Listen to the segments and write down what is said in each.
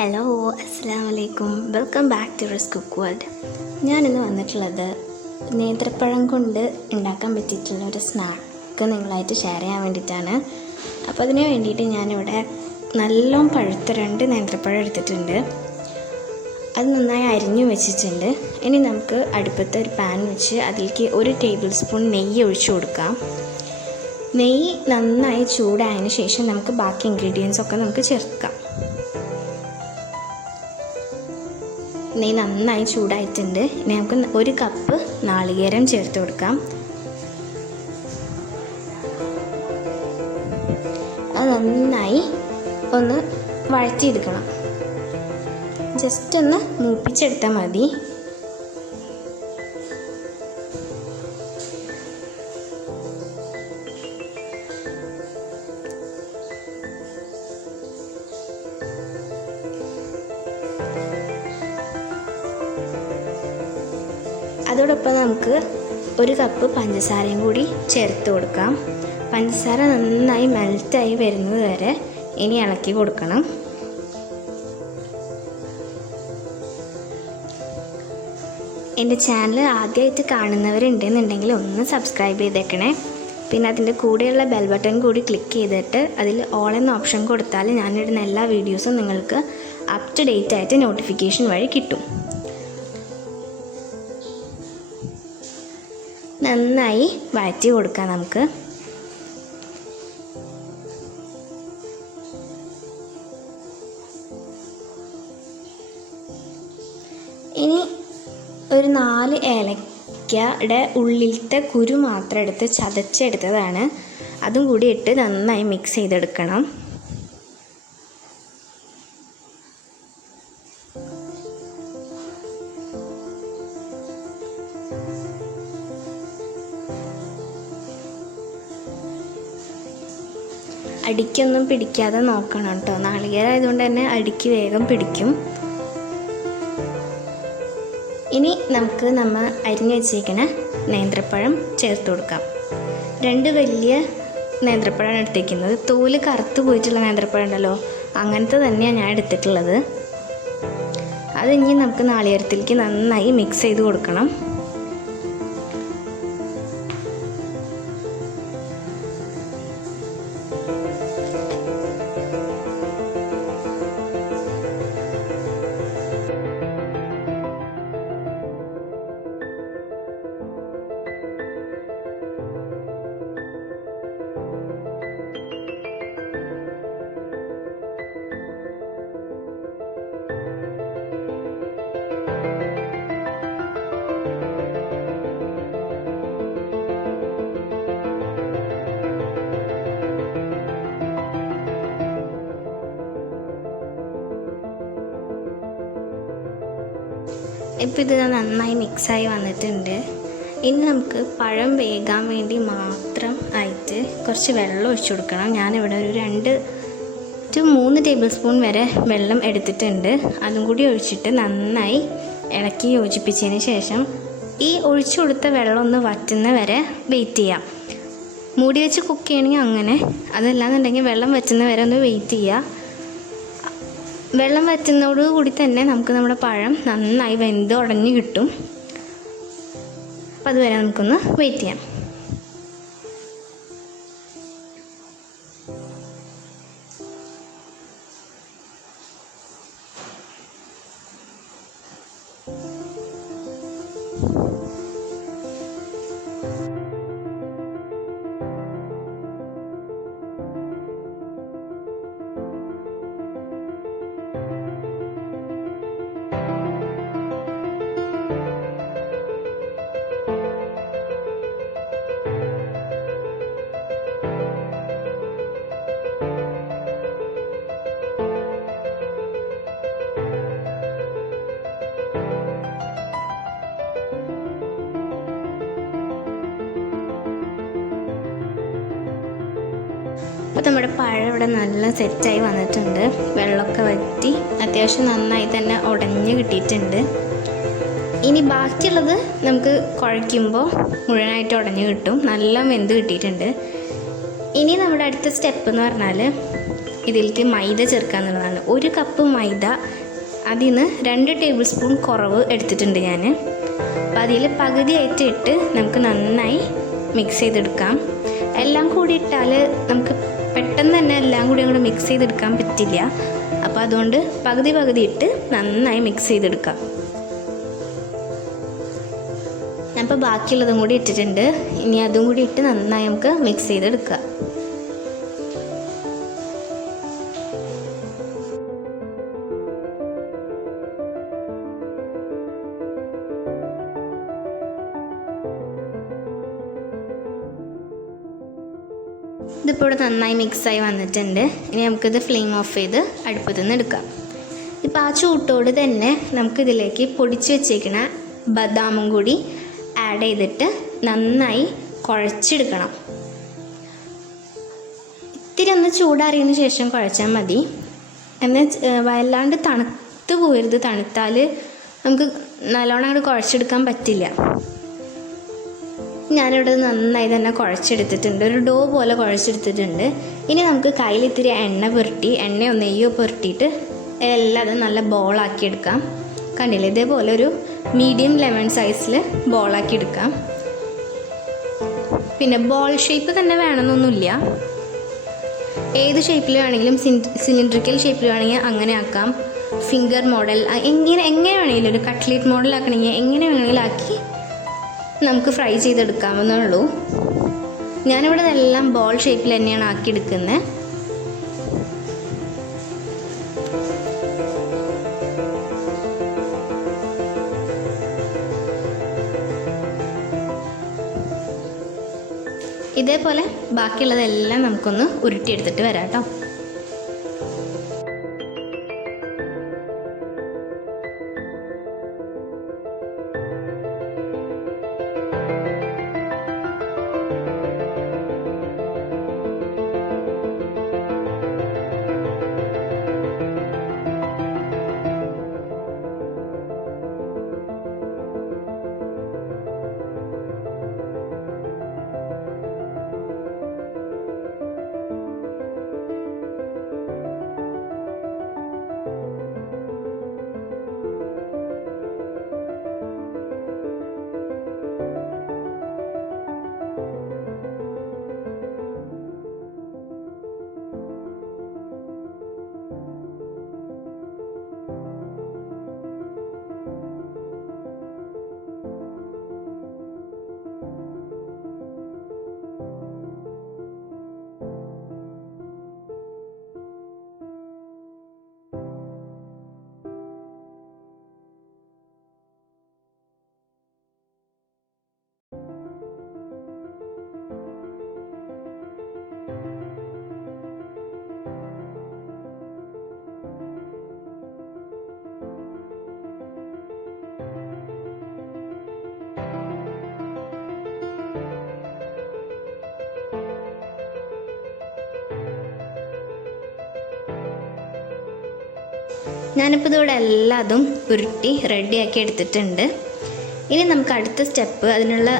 Hello, അസ്സലാമു അലൈക്കും. Welcome back to Riz cook world. ഞാനിന്ന് വന്നിട്ടുള്ളത് നേന്ത്രപ്പഴം കൊണ്ട് ഉണ്ടാക്കാൻ പറ്റിയിട്ടുള്ള ഒരു സ്നാക്ക് നിങ്ങളായിട്ട് ഷെയർ ചെയ്യാൻ വേണ്ടിയിട്ടാണ്. അപ്പോൾ അതിന് വേണ്ടിയിട്ട് ഞാനിവിടെ നല്ലോണം പഴുത്ത 2 നേന്ത്രപ്പഴം എടുത്തിട്ടുണ്ട്. അത് നന്നായി അരിഞ്ഞു വെച്ചിട്ടുണ്ട്. ഇനി നമുക്ക് അടുപ്പത്ത് ഒരു പാൻ വെച്ച് അതിലേക്ക് 1 ടേബിൾ സ്പൂൺ നെയ്യ് ഒഴിച്ചു കൊടുക്കാം. നെയ്യ് നന്നായി ചൂടായതിന് ശേഷം നമുക്ക് ബാക്കി ഇൻഗ്രീഡിയൻസ് ഒക്കെ നമുക്ക് ചേർക്കാം. നെയ്യ് നന്നായി ചൂടായിട്ടുണ്ട്. ഇനി നമുക്ക് 1 കപ്പ് നാളികേരം ചേർത്ത് കൊടുക്കാം. അത് നന്നായി ഒന്ന് വഴറ്റിയെടുക്കണം. ജസ്റ്റ് ഒന്ന് മൂപ്പിച്ചെടുത്താൽ മതി. അതോടൊപ്പം നമുക്ക് 1 കപ്പ് പഞ്ചസാരയും കൂടി ചേർത്ത് കൊടുക്കാം. പഞ്ചസാര നന്നായി മെൽറ്റായി വരുന്നത് വരെ ഇനി ഇളക്കി കൊടുക്കണം. എൻ്റെ ചാനൽ ആദ്യമായിട്ട് കാണുന്നവരുണ്ടെന്നുണ്ടെങ്കിൽ ഒന്ന് സബ്സ്ക്രൈബ് ചെയ്തേക്കണേ. പിന്നെ അതിൻ്റെ കൂടെയുള്ള ബെൽ ബട്ടൺ കൂടി ക്ലിക്ക് ചെയ്തിട്ട് അതിൽ ഓൾ എന്ന ഓപ്ഷൻ കൊടുത്താൽ ഞാനിടുന്ന എല്ലാ വീഡിയോസും നിങ്ങൾക്ക് അപ് ടു ഡേറ്റ് ആയിട്ട് നോട്ടിഫിക്കേഷൻ വഴി കിട്ടും. നന്നായി വഴറ്റി കൊടുക്കാം നമുക്ക്. ഇനി ഒരു 4 ഏലക്കയുടെ ഉള്ളിലത്തെ കുരു മാത്രം എടുത്ത് ചതച്ചെടുത്തതാണ്. അതും കൂടി ഇട്ട് നന്നായി മിക്സ് ചെയ്തെടുക്കണം. അടിക്കൊന്നും പിടിക്കാതെ നോക്കണം കേട്ടോ. നാളികേരം ആയതുകൊണ്ട് തന്നെ അടിക്ക് വേഗം പിടിക്കും. ഇനി നമുക്ക് അരിഞ്ഞു വെച്ചേക്കുന്ന നേന്ത്രപ്പഴം ചേർത്ത് കൊടുക്കാം. 2 വലിയ നേന്ത്രപ്പഴമാണ് എടുത്തേക്കുന്നത്. തോല് കറുത്ത് പോയിട്ടുള്ള നേന്ത്രപ്പഴം ഉണ്ടല്ലോ, അങ്ങനത്തെ തന്നെയാണ് ഞാൻ എടുത്തിട്ടുള്ളത്. അത് ഇനി നമുക്ക് നാളികേരത്തിലേക്ക് നന്നായി മിക്സ് ചെയ്ത് കൊടുക്കണം. ഇപ്പോൾ ഇത് നന്നായി മിക്സായി വന്നിട്ടുണ്ട്. ഇനി നമുക്ക് പഴം വേകാൻ വേണ്ടി മാത്രം ആയിട്ട് കുറച്ച് വെള്ളം ഒഴിച്ചു കൊടുക്കണം. ഞാനിവിടെ ഒരു 2 to 3 ടേബിൾ സ്പൂൺ വരെ വെള്ളം എടുത്തിട്ടുണ്ട്. അതും കൂടി ഒഴിച്ചിട്ട് നന്നായി ഇളക്കി യോജിപ്പിച്ചതിന് ശേഷം ഈ ഒഴിച്ചു കൊടുത്ത വെള്ളം ഒന്ന് വറ്റുന്ന വരെ വെയിറ്റ് ചെയ്യാം. മൂടി വെച്ച് കുക്ക് ചെയ്യണമെങ്കിൽ അങ്ങനെ, അതല്ലാന്നുണ്ടെങ്കിൽ വെള്ളം വറ്റുന്ന വരെ ഒന്ന് വെയിറ്റ് ചെയ്യുക. വെള്ളം വറ്റുന്നതോടുകൂടി തന്നെ നമുക്ക് നമ്മുടെ പഴം നന്നായി വെന്ത് ഉടഞ്ഞ് കിട്ടും. അപ്പോൾ അതുവരെ നമുക്കൊന്ന് വെയിറ്റ് ചെയ്യാം. അപ്പോൾ നമ്മുടെ പഴം ഇവിടെ നല്ല സെറ്റായി വന്നിട്ടുണ്ട്. വെള്ളമൊക്കെ വറ്റി അത്യാവശ്യം നന്നായി തന്നെ ഉടഞ്ഞ് കിട്ടിയിട്ടുണ്ട്. ഇനി ബാക്കിയുള്ളത് നമുക്ക് കുഴയ്ക്കുമ്പോൾ മുഴുവനായിട്ട് ഉടഞ്ഞ് കിട്ടും. നല്ല വെന്ത് കിട്ടിയിട്ടുണ്ട്. ഇനി നമ്മുടെ അടുത്ത സ്റ്റെപ്പ് എന്ന് പറഞ്ഞാൽ ഇതിലേക്ക് മൈദ ചേർക്കുക എന്നുള്ളതാണ്. 1 കപ്പ് മൈദ, അതിൽ നിന്ന് 2 ടേബിൾ സ്പൂൺ കുറവ് എടുത്തിട്ടുണ്ട് ഞാൻ. അപ്പോൾ അതിൽ പകുതിയായിട്ട് ഇട്ട് നമുക്ക് നന്നായി മിക്സ് ചെയ്തെടുക്കാം. എല്ലാം കൂടി ഇട്ടാൽ നമുക്ക് പെട്ടെന്ന് തന്നെ എല്ലാം കൂടി അങ്ങോട്ട് മിക്സ് ചെയ്തെടുക്കാൻ പറ്റില്ല. അപ്പോൾ അതുകൊണ്ട് പകുതി ഇട്ട് നന്നായി മിക്സ് ചെയ്തെടുക്കാം. ഞാനിപ്പോൾ ബാക്കിയുള്ളതും കൂടി ഇട്ടിട്ടുണ്ട്. ഇനി അതും കൂടി ഇട്ട് നന്നായി നമുക്ക് മിക്സ് ചെയ്തെടുക്കാം. ഇതിപ്പോൾ ഇവിടെ നന്നായി മിക്സായി വന്നിട്ടുണ്ട്. ഇനി നമുക്കിത് ഫ്ലെയിം ഓഫ് ചെയ്ത് അടുപ്പത്തു നിന്ന് എടുക്കാം. ഇപ്പോൾ ആ ചൂട്ടോട് തന്നെ നമുക്കിതിലേക്ക് പൊടിച്ച് വെച്ചേക്കണ ബദാമും കൂടി ആഡ് ചെയ്തിട്ട് നന്നായി കുഴച്ചെടുക്കണം. ഇത്തിരി ഒന്ന് ചൂടാറിയതിന് ശേഷം കുഴച്ചാൽ മതി. എന്നാൽ വല്ലാണ്ട് തണുത്ത് പോകരുത്. തണുത്താൽ നമുക്ക് നല്ലോണം അങ്ങോട്ട് കുഴച്ചെടുക്കാൻ പറ്റില്ല. ഞാനിവിടെ നന്നായി തന്നെ കുഴച്ചെടുത്തിട്ടുണ്ട്. ഒരു ഡോ പോലെ കുഴച്ചെടുത്തിട്ടുണ്ട്. ഇനി നമുക്ക് കയ്യിൽ ഇത്തിരി എണ്ണയോ നെയ്യോ പുരട്ടിയിട്ട് എല്ലാം അത് നല്ല ബോളാക്കി എടുക്കാം. കണ്ടില്ലേ, ഇതേപോലെ ഒരു മീഡിയം ലെമൺ സൈസിൽ ബോളാക്കി എടുക്കാം. പിന്നെ ബോൾ ഷേപ്പ് തന്നെ വേണമെന്നൊന്നുമില്ല. ഏത് ഷേപ്പിൽ വേണമെങ്കിലും, സിലിണ്ടറിക്കൽ ഷേപ്പിൽ വേണമെങ്കിൽ അങ്ങനെ ആക്കാം. ഫിംഗർ മോഡൽ എങ്ങനെ വേണമെങ്കിലും, ഒരു കട്ട്ലേറ്റ് മോഡൽ ആക്കണമെങ്കിൽ എങ്ങനെ വേണമെങ്കിലും ആക്കി നമുക്ക് ഫ്രൈ ചെയ്തെടുക്കാമെന്നേ ഉള്ളൂ. ഞാനിവിടെ എല്ലാം ബോൾ ഷേപ്പിൽ തന്നെയാണ് ആക്കിയെടുക്കുന്നത്. ഇതേപോലെ ബാക്കിയുള്ളതെല്ലാം നമുക്കൊന്ന് ഉരുട്ടിയെടുത്തിട്ട് വരാം കേട്ടോ. ഞാനിപ്പോൾ ഇതിവിടെ എല്ലാതും ഉരുട്ടി റെഡിയാക്കി എടുത്തിട്ടുണ്ട്. ഇനി നമുക്ക് അടുത്ത സ്റ്റെപ്പ് അതിനുള്ള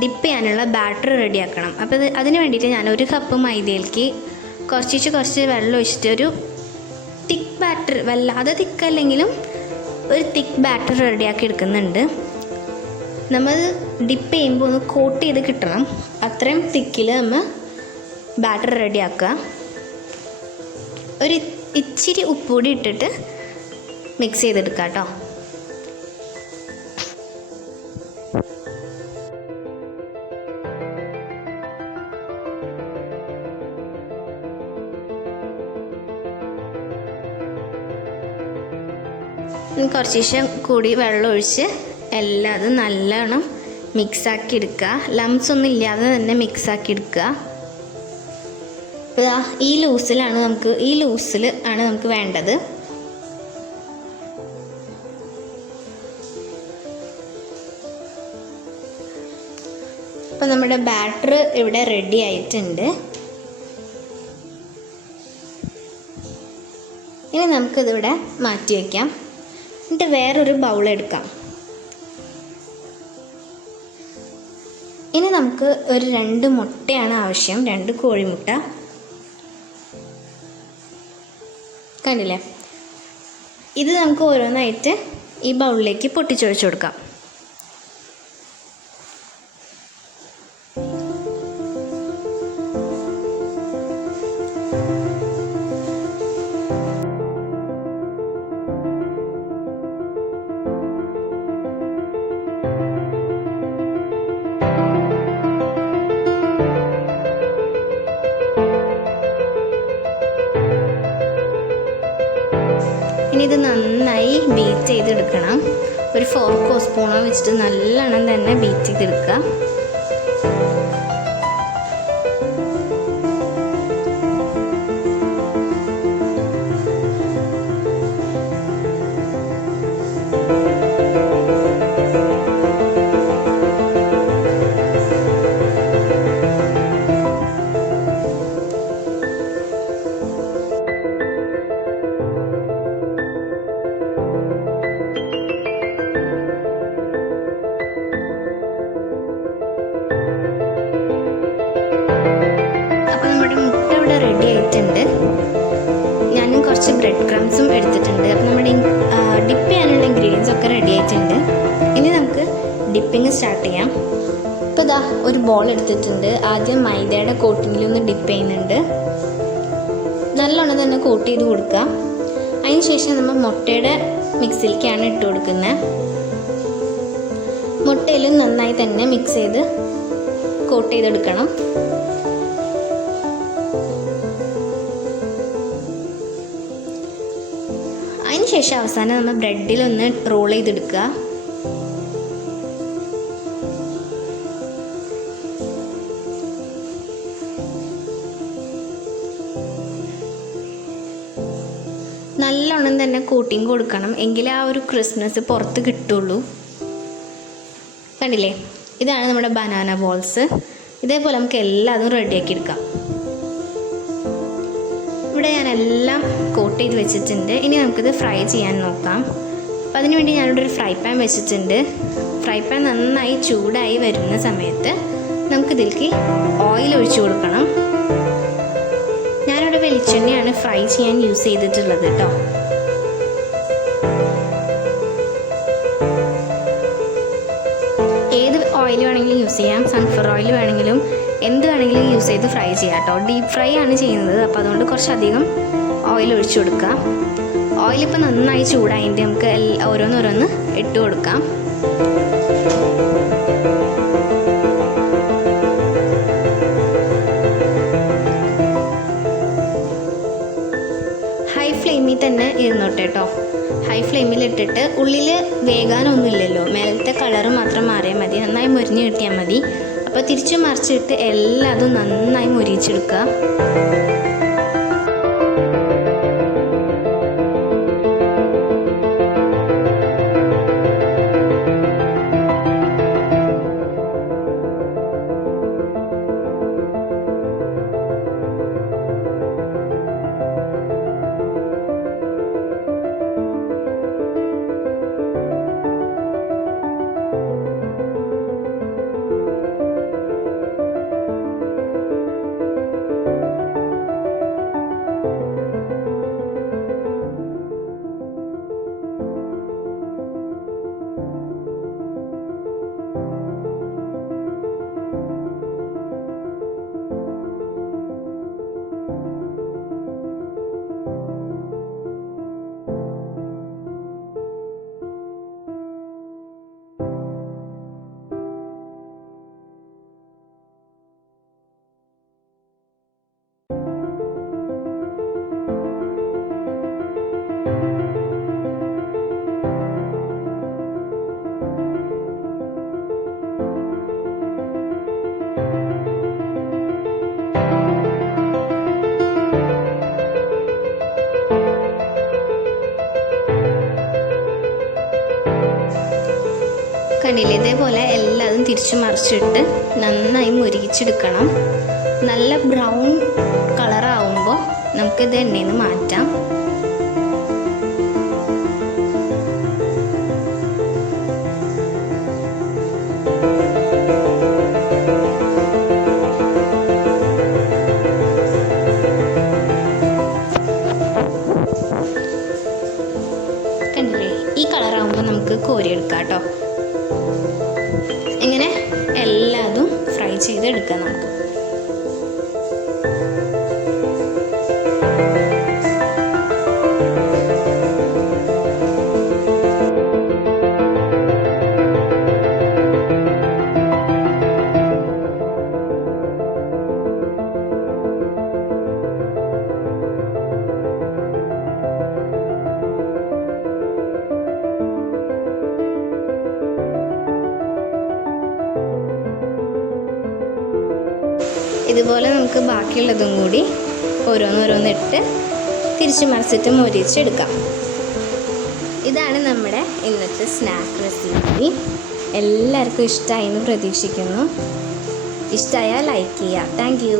ഡിപ്പ് ചെയ്യാനുള്ള ബാറ്റർ റെഡിയാക്കണം. അപ്പോൾ അതിന് വേണ്ടിയിട്ട് ഞാൻ 1 കപ്പ് മൈദയിലേക്ക് കുറച്ച് വെള്ളം ഒഴിച്ചിട്ട് ഒരു തിക്ക് ബാറ്റർ, വല്ലാതെ തിക്കല്ലെങ്കിലും ഒരു തിക്ക് ബാറ്റർ റെഡിയാക്കി എടുക്കുന്നുണ്ട്. നമ്മൾ ഡിപ്പ് ചെയ്യുമ്പോൾ ഒന്ന് കോട്ട് ചെയ്ത് കിട്ടണം. അത്രയും തിക്കിൽ നമ്മൾ ബാറ്റർ റെഡിയാക്കുക. ഒരു ഇച്ചിരി ഉപ്പുകൂടി ഇട്ടിട്ട് മിക്സ് ചെയ്തെടുക്കുക കേട്ടോ. കുറച്ച് ശേഷം കൂടി വെള്ളം ഒഴിച്ച് എല്ലാതും നല്ലോണം മിക്സാക്കി എടുക്കുക. ലംസ് ഒന്നും ഇല്ലാതെ തന്നെ മിക്സാക്കി എടുക്കുക. ഈ ലൂസിൽ ആണ് നമുക്ക് വേണ്ടത്. അപ്പോൾ നമ്മുടെ ബാറ്റർ ഇവിടെ റെഡി ആയിട്ടുണ്ട്. ഇനി നമുക്കിതിവിടെ മാറ്റി വയ്ക്കാം. എന്നിട്ട് വേറൊരു ബൗൾ എടുക്കാം. ഇനി നമുക്ക് ഒരു 2 മുട്ടയാണ് ആവശ്യം, 2 കോഴിമുട്ട. കണ്ടില്ലേ? ഇത് നമുക്ക് ഓരോന്നായിട്ട് ഈ ബൗളിലേക്ക് പൊട്ടിച്ചൊഴിച്ചു കൊടുക്കാം. ഇനി ഇത് നന്നായി ബീറ്റ് ചെയ്തെടുക്കണം. ഒരു ഫോർക്കോ സ്പൂണോ വെച്ചിട്ട് നല്ലോണം തന്നെ ബീറ്റ് ചെയ്തെടുക്കുക. റെഡി ആയിട്ടുണ്ട്. ഞാനും കുറച്ച് ബ്രെഡ് ക്രംസും എടുത്തിട്ടുണ്ട്. അപ്പോൾ നമ്മുടെ ഡിപ്പ് ചെയ്യാനുള്ള ഇൻഗ്രീഡിയൻസ് ഒക്കെ റെഡി ആയിട്ടുണ്ട്. ഇനി നമുക്ക് ഡിപ്പിങ് സ്റ്റാർട്ട് ചെയ്യാം. ഇപ്പോൾ ഇതാ ഒരു ബോൾ എടുത്തിട്ടുണ്ട്. ആദ്യം മൈദയുടെ കോട്ടിങ്ങിലൊന്ന് ഡിപ്പ് ചെയ്യുന്നുണ്ട്. നല്ലോണം തന്നെ കോട്ട് ചെയ്ത് കൊടുക്കുക. അതിന് ശേഷം നമ്മൾ മുട്ടയുടെ മിക്സിലേക്കാണ് ഇട്ട് കൊടുക്കുന്നത്. മുട്ടയിൽ നന്നായി തന്നെ മിക്സ് ചെയ്ത് കോട്ട് ചെയ്തെടുക്കണം. അതിനുശേഷം അവസാനം നമ്മൾ ബ്രെഡിലൊന്ന് റോൾ ചെയ്തെടുക്കുക. നല്ലോണം തന്നെ കോട്ടിങ് കൊടുക്കണം, എങ്കിലേ ആ ഒരു ക്രിസ്മസ് പുറത്ത് കിട്ടുള്ളൂ. കണ്ടില്ലേ? ഇതാണ് നമ്മുടെ ബനാന ബോൾസ്. ഇതേപോലെ നമുക്ക് എല്ലാതും റെഡിയാക്കി എടുക്കാം. ഇവിടെ ഞാനെല്ലാം കോട്ട് ചെയ്ത് വെച്ചിട്ടുണ്ട്. ഇനി നമുക്കിത് ഫ്രൈ ചെയ്യാൻ നോക്കാം. അപ്പോൾ അതിനുവേണ്ടി ഞാനിവിടെ ഒരു ഫ്രൈ പാൻ വെച്ചിട്ടുണ്ട്. ഫ്രൈ പാൻ നന്നായി ചൂടായി വരുന്ന സമയത്ത് നമുക്കിതിലേക്ക് ഓയിൽ ഒഴിച്ചു കൊടുക്കണം. ഞാനിവിടെ വെളിച്ചെണ്ണയാണ് ഫ്രൈ ചെയ്യാൻ യൂസ് ചെയ്തിട്ടുള്ളത് കേട്ടോ. ഏത് ഓയിൽ വേണമെങ്കിലും യൂസ് ചെയ്യാം. സൺഫ്ലവർ ഓയിൽ വേണമെങ്കിലും എന്ത് വേണമെങ്കിലും യൂസ് ചെയ്ത് ഫ്രൈ ചെയ്യാം കേട്ടോ. ഡീപ്പ് ഫ്രൈ ആണ് ചെയ്യുന്നത്. അപ്പോൾ അതുകൊണ്ട് കുറച്ചധികം ഓയിൽ ഒഴിച്ചു കൊടുക്കുക. ഓയിലിപ്പോൾ നന്നായി ചൂടായിട്ട് നമുക്ക് ഓരോന്നോരോന്ന് ഇട്ട് കൊടുക്കാം. ഹൈ ഫ്ലെയിമിൽ തന്നെ ഇരുന്നോട്ടെ കേട്ടോ. ഹൈ ഫ്ലെയിമിൽ ഇട്ടിട്ട് ഉള്ളിൽ വേകാനൊന്നുമില്ലല്ലോ, മേലത്തെ കളറ് മാത്രം മാറിയാൽ മതി. നന്നായി മുരിഞ്ഞ് കിട്ടിയാൽ മതി. അപ്പോൾ തിരിച്ചു മറിച്ചിട്ട് എല്ലാതും നന്നായി മുരിച്ചെടുക്കുക. കണ്ടില്ലേ? ഇതേപോലെ എല്ലാതും തിരിച്ചു മറിച്ചിട്ട് നന്നായി മുരിച്ചെടുക്കണം. നല്ല ബ്രൗൺ കളറാവുമ്പോൾ നമുക്കിത് എണ്ണയിൽ നിന്ന് മാറ്റാം. കണ്ടില്ലേ, ഈ കളറാകുമ്പോൾ നമുക്ക് കോരിയെടുക്കാം കേട്ടോ. ഇങ്ങനെ എല്ലാതും ഫ്രൈ ചെയ്തെടുക്കാം നമുക്ക്. ഇതുപോലെ നമുക്ക് ബാക്കിയുള്ളതും കൂടി ഓരോന്നോരോന്നിട്ട് തിരിച്ച് മറിച്ചിട്ട് മൊരിച്ചെടുക്കാം. ഇതാണ് നമ്മുടെ ഇന്നത്തെ സ്നാക്ക് റെസിപ്പി. എല്ലാവർക്കും ഇഷ്ടമായി എന്ന് പ്രതീക്ഷിക്കുന്നു. ഇഷ്ടമായാൽ ലൈക്ക് ചെയ്യുക. Thank you.